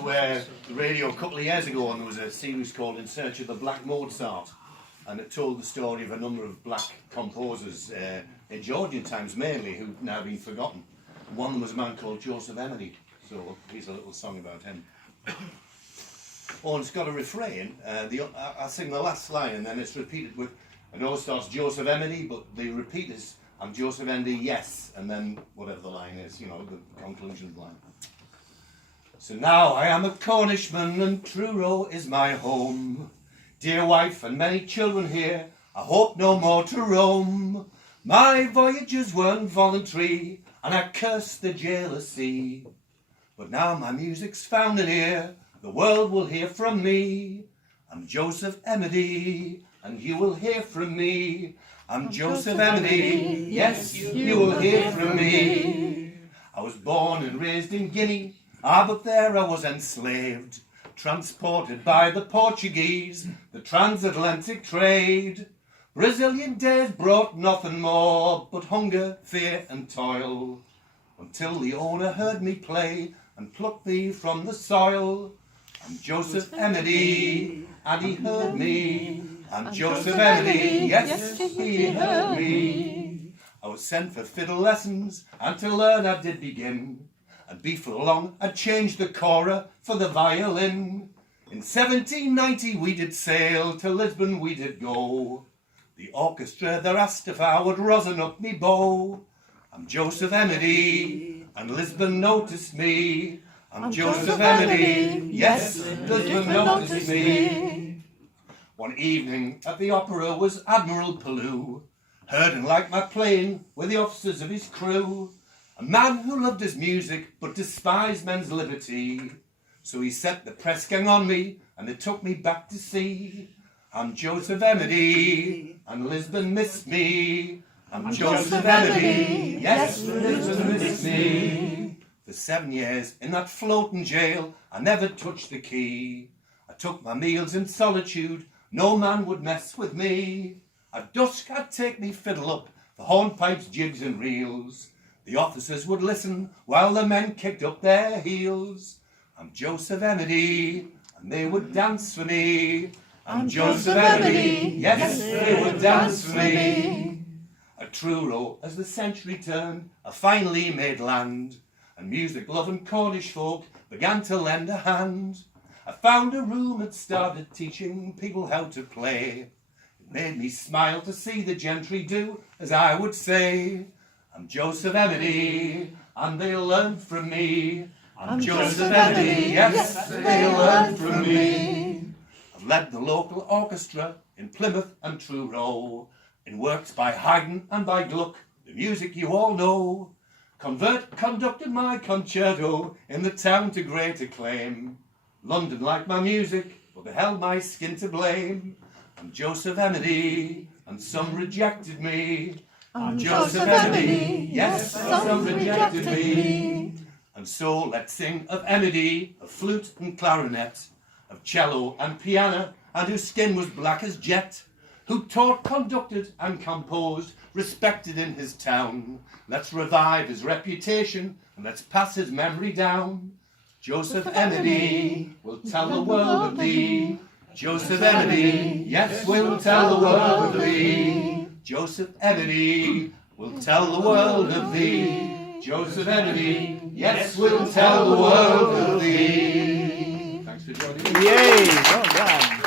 The radio a couple of years ago, and there was a series called In Search of the Black Mozart, and it told the story of a number of black composers in Georgian times mainly, who've now been forgotten. One of them was a man called Joseph Emidy, so here's a little song about him. Oh, and it's got a refrain. I sing the last line and then it's repeated with, I know it starts Joseph Emidy, but the repeat is, I'm Joseph Emidy, yes, and then whatever the line is, you know, the conclusion of the line. So now I am a Cornishman and Truro is my home. Dear wife and many children here, I hope no more to roam. My voyages weren't voluntary, and I cursed the jailer sea. But now my music's found in here, the world will hear from me. I'm Joseph Emidy, and you will hear from me. I'm Joseph Emidy, yes, you will hear from me. I was born and raised in Guinea, but there I was enslaved, transported by the Portuguese, the transatlantic trade. Brazilian days brought nothing more but hunger, fear and toil, until the owner heard me play and plucked me from the soil. I'm Joseph Emidy, and he heard me. I'm Joseph Emidy, yes, he heard me. I was sent for fiddle lessons, and to learn I did begin. And before long I'd changed the chora for the violin. In 1790 we did sail, to Lisbon we did go. The orchestra there asked if I would rosin up me bow. I'm Joseph Emidy, and Lisbon noticed me. I'm Joseph Emidy, yes, Lisbon noticed me. One evening at the opera was Admiral Pellew, heard and liked my playing with the officers of his crew. A man who loved his music but despised men's liberty. So he set the press gang on me and they took me back to sea. I'm Joseph Emidy and Lisbon missed me. I'm Joseph Emidy, yes, Lisbon missed me. For 7 years in that floating jail I never touched the key. I took my meals in solitude, no man would mess with me. At dusk I'd take me fiddle up for hornpipes, jigs and reels. The officers would listen while the men kicked up their heels. I'm Joseph Emidy, and they would dance for me. I'm Joseph Emidy, yes, they would dance for me. At Truro, as the century turned, I finally made land, and music-loving Cornish folk began to lend a hand. I found a room and started teaching people how to play. It made me smile to see the gentry do as I would say. I'm Joseph Emidy, and they learned from me. I'm Joseph Emidy, yes, they learned from me. I've led the local orchestra in Plymouth and Truro, in works by Haydn and by Gluck, the music you all know. Conducted my concerto in the town to great acclaim. London liked my music, but they held my skin to blame. I'm Joseph Emidy, and some rejected me. I'm Joseph Emidy, yes, some rejected me. And so let's sing of Emidy, of flute and clarinet, of cello and piano, and whose skin was black as jet, who taught, conducted and composed, respected in his town. Let's revive his reputation and let's pass his memory down. Joseph Emidy will tell the world of thee. Joseph Emidy, yes, we'll tell the world of thee. Joseph Emidy will tell the world of thee. Joseph Emidy, yes, we'll tell the world of thee. Thanks for joining me. Yay! Well done.